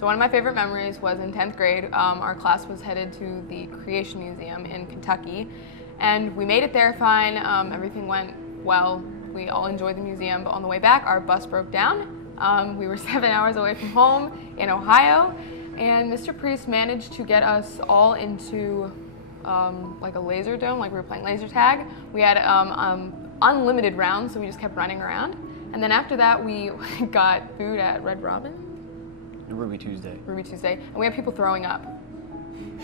So one of my favorite memories was in 10th grade. Our class was headed to the Creation Museum in Kentucky, and we made it there fine. Everything went well. We all enjoyed the museum, but on the way back, our bus broke down. We were 7 hours away from home in Ohio, and Mr. Priest managed to get us all into like a laser dome, like we were playing laser tag. We had unlimited rounds, so we just kept running around. And then after that, we got food at Red Robin? Ruby Tuesday. Ruby Tuesday. And we had people throwing up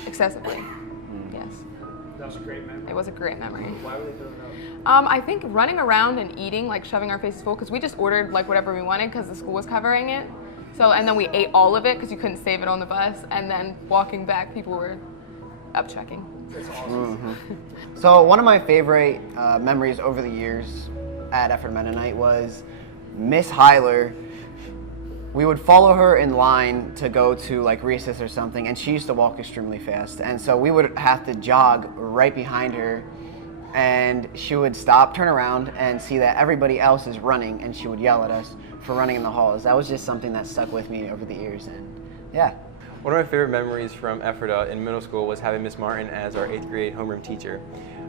excessively. Yes. That was a great memory. It was a great memory. Why were they throwing up? I think running around and eating, like shoving our faces full, because we just ordered like whatever we wanted because the school was covering it. So, and then we ate all of it because you couldn't save it on the bus. And then walking back, people were up checking. That's awesome. Mm-hmm. So one of my favorite memories over the years at Effort Mennonite was Miss Hyler. We would follow her in line to go to like recess or something, and she used to walk extremely fast. And so we would have to jog right behind her, and she would stop, turn around, and see that everybody else is running, and she would yell at us for running in the halls. That was just something that stuck with me over the years, and yeah. One of my favorite memories from Ephrata in middle school was having Miss Martin as our 8th grade homeroom teacher.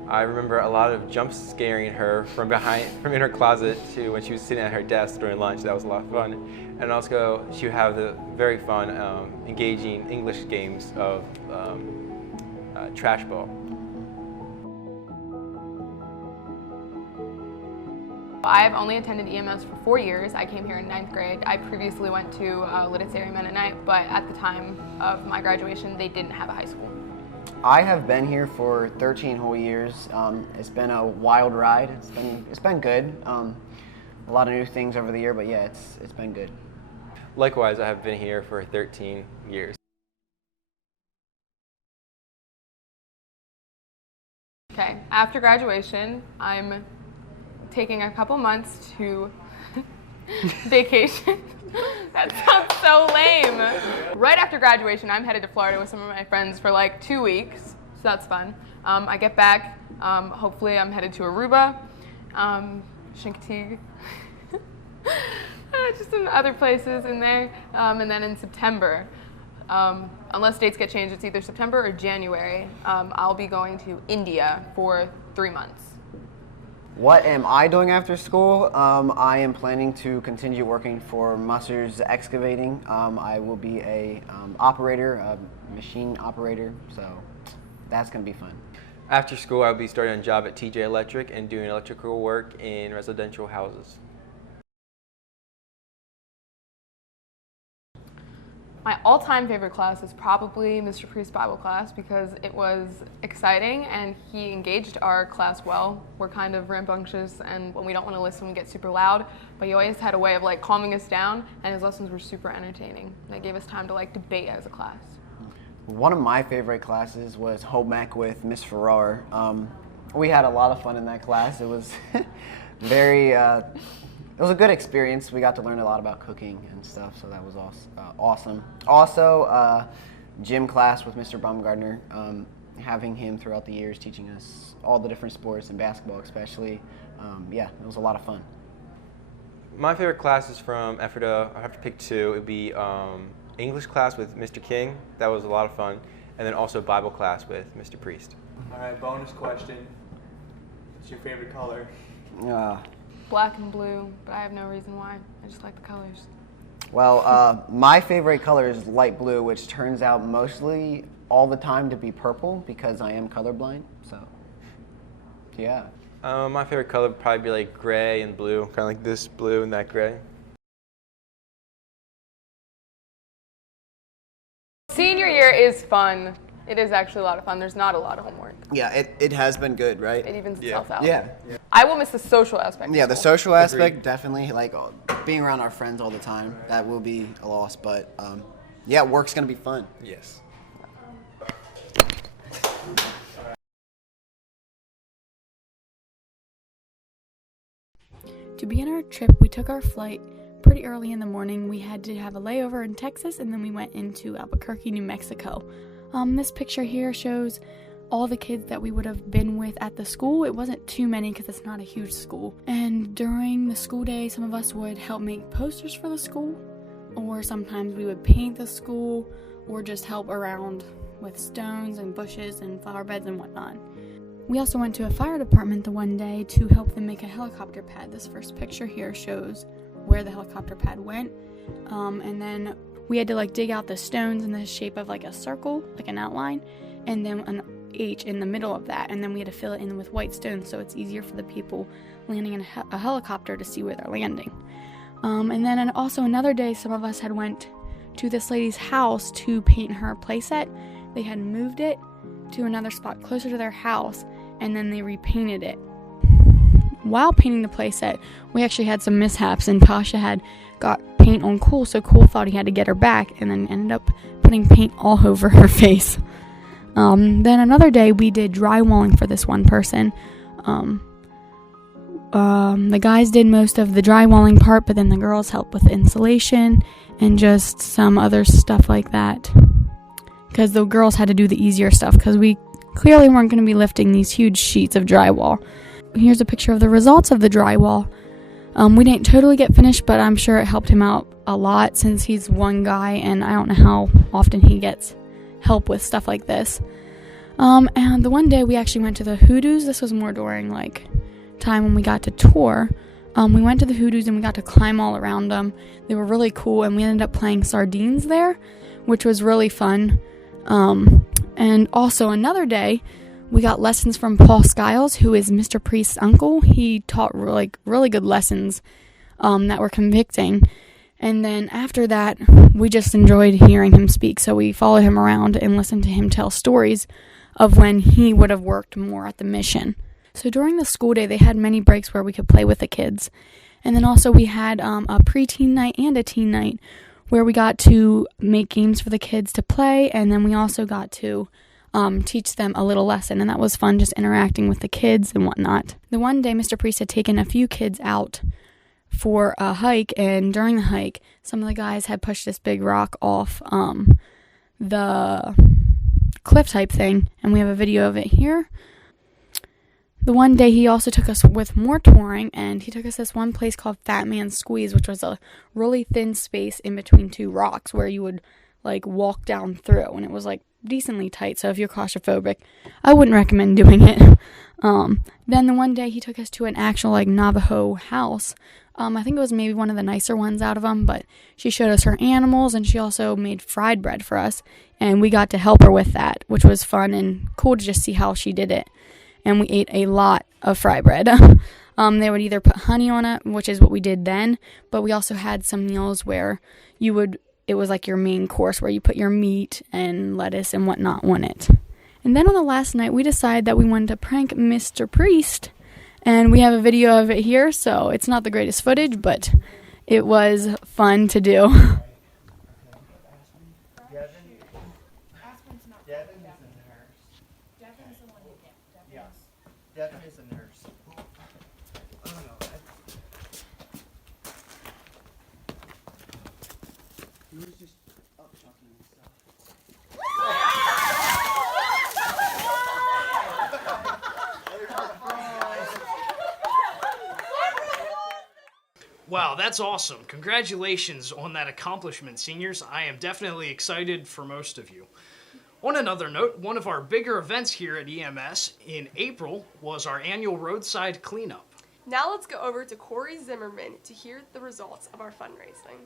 I remember a lot of jump scaring her from in her closet to when she was sitting at her desk during lunch. That was a lot of fun. And also, she would have the very fun, engaging English games of trash ball. I've only attended EMS for 4 years. I came here in 9th grade. I previously went to Lidditz Area Mennonite, but at the time of my graduation, they didn't have a high school. I have been here for 13 whole years. It's been a wild ride. It's been good. A lot of new things over the year, but yeah, it's been good. Likewise, I have been here for 13 years. Okay, after graduation, I'm taking a couple months to vacation. That sounds so lame. Right after graduation, I'm headed to Florida with some of my friends for like 2 weeks, so that's fun. I get back, hopefully I'm headed to Aruba, Chincoteague, just in other places in there, and then in September, unless dates get changed, it's either September or January, I'll be going to India for 3 months. What am I doing after school? I am planning to continue working for Musser's Excavating. I will be a machine operator, so that's going to be fun. After school, I'll be starting a job at TJ Electric and doing electrical work in residential houses. My all-time favorite class is probably Mr. Priest's Bible class because it was exciting and he engaged our class well. We're kind of rambunctious, and when we don't want to listen, we get super loud, but he always had a way of like calming us down, and his lessons were super entertaining. They gave us time to like debate as a class. One of my favorite classes was home ec with Miss Farrar. We had a lot of fun in that class. It was it was a good experience. We got to learn a lot about cooking and stuff, so that was awesome. Also, gym class with Mr. Baumgartner, having him throughout the years teaching us all the different sports and basketball especially. Yeah, it was a lot of fun. My favorite classes from Ephrata, I have to pick two. It would be English class with Mr. King. That was a lot of fun. And then also Bible class with Mr. Priest. All right, bonus question. What's your favorite color? Black and blue, but I have no reason why. I just like the colors. Well, my favorite color is light blue, which turns out mostly all the time to be purple because I am colorblind, so yeah. My favorite color would probably be like gray and blue, kind of like this blue and that gray. Senior year is fun. It is actually a lot of fun. There's not a lot of homework. Yeah, it has been good, right? It evens itself out. Yeah. I will miss the social aspect. Yeah, the of school. social aspect, definitely. Like being around our friends all the time, that will be a loss. But yeah, work's gonna be fun. Yes. To begin our trip, we took our flight pretty early in the morning. We had to have a layover in Texas, and then we went into Albuquerque, New Mexico. This picture here shows all the kids that we would have been with at the school. It wasn't too many because it's not a huge school. And during the school day, some of us would help make posters for the school. or sometimes we would paint the school or just help around with stones and bushes and flower beds and whatnot. We also went to a fire department the one day to help them make a helicopter pad. This first picture here shows where the helicopter pad went. And then we had to dig out the stones in the shape of a circle, like an outline, and then an H in the middle of that. And then we had to fill it in with white stones so it's easier for the people landing in a helicopter to see where they're landing. And then also another day, some of us had went to this lady's house to paint her playset. They had moved it to another spot closer to their house, and then they repainted it. While painting the playset, we actually had some mishaps, and Tasha had got paint on Cole, so Cole thought he had to get her back, and then ended up putting paint all over her face. Then another day, we did drywalling for this one person. The guys did most of the drywalling part, but then the girls helped with insulation and just some other stuff like that. Because the girls had to do the easier stuff, because we clearly weren't going to be lifting these huge sheets of drywall. Here's a picture of the results of the drywall. We didn't totally get finished, but I'm sure it helped him out a lot since he's one guy, and I don't know how often he gets help with stuff like this. And the one day we actually went to the Hoodoos. This was more during time when we got to tour. We went to the Hoodoos and we got to climb all around them. They were really cool, and we ended up playing sardines there, which was really fun. And also another day, we got lessons from Paul Skiles, who is Mr. Priest's uncle. He taught really good lessons that were convicting. And then after that, we just enjoyed hearing him speak. So we followed him around and listened to him tell stories of when he would have worked more at the mission. So during the school day, they had many breaks where we could play with the kids. And then also we had a preteen night and a teen night where we got to make games for the kids to play. And then we also got to teach them a little lesson. And that was fun, just interacting with the kids and whatnot. The one day, Mr. Priest had taken a few kids out for a hike. And during the hike, some of the guys had pushed this big rock off the cliff type thing. And we have a video of it here. The one day he also took us with more touring, and he took us this one place called Fat Man's Squeeze, which was a really thin space in between two rocks where you would walk down through, and it was decently tight. So if you're claustrophobic, I wouldn't recommend doing it. Then the one day he took us to an actual Navajo house. I think it was maybe one of the nicer ones out of them, but she showed us her animals, and she also made fried bread for us, and we got to help her with that, which was fun and cool to just see how she did it. And we ate a lot of fry bread. They would either put honey on it, which is what we did then, but we also had some meals where it was your main course where you put your meat and lettuce and whatnot on it. And then on the last night, we decided that we wanted to prank Mr. Priest, and we have a video of it here, so it's not the greatest footage, but it was fun to do. Devin is a nurse. He was just up talking Wow, that's awesome. Congratulations on that accomplishment, seniors. I am definitely excited for most of you. On another note, one of our bigger events here at EMS in April was our annual roadside cleanup. Now let's go over to Corey Zimmerman to hear the results of our fundraising.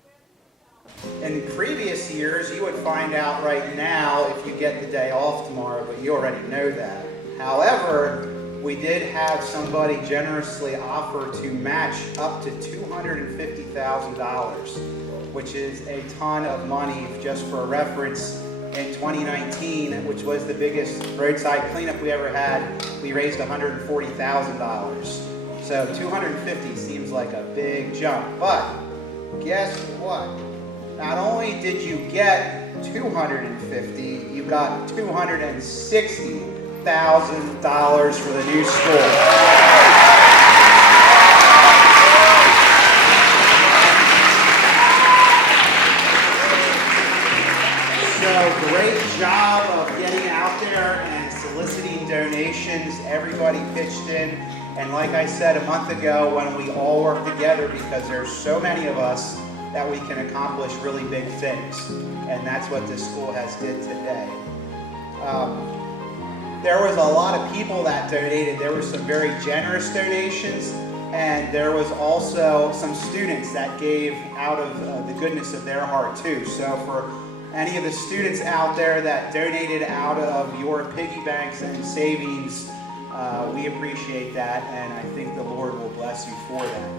In previous years, you would find out right now if you get the day off tomorrow, but you already know that. However, we did have somebody generously offer to match up to $250,000, which is a ton of money. Just for reference, in 2019, which was the biggest roadside cleanup we ever had, we raised $140,000. So 250 seems like a big jump, but guess what? Not only did you get 250, you got $260,000 for the new school. So great job of getting out there and soliciting donations. Everybody pitched in. And like I said a month ago, when we all work together, because there's so many of us, that we can accomplish really big things. And that's what this school has did today. There was a lot of people that donated. There were some very generous donations, and there was also some students that gave out of the goodness of their heart too. So for any of the students out there that donated out of your piggy banks and savings, we appreciate that, and I think the Lord will bless you for that.